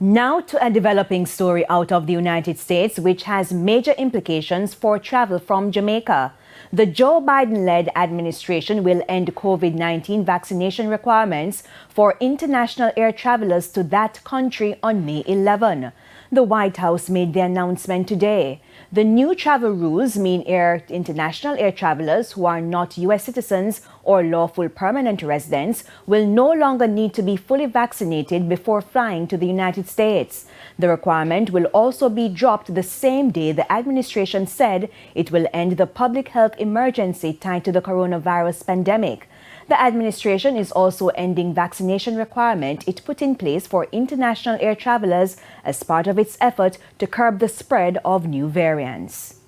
Now to a developing story out of the United States, which has major implications for travel from Jamaica. The Joe Biden-led administration will end COVID-19 vaccination requirements for international air travelers to that country on May 11. The White House made the announcement today. The new travel rules mean international air travelers who are not U.S. citizens or lawful permanent residents will no longer need to be fully vaccinated before flying to the United States. The requirement will also be dropped the same day the administration said it will end the public health emergency tied to the coronavirus pandemic. The administration is also ending vaccination requirement it put in place for international air travelers as part of its effort to curb the spread of new variants.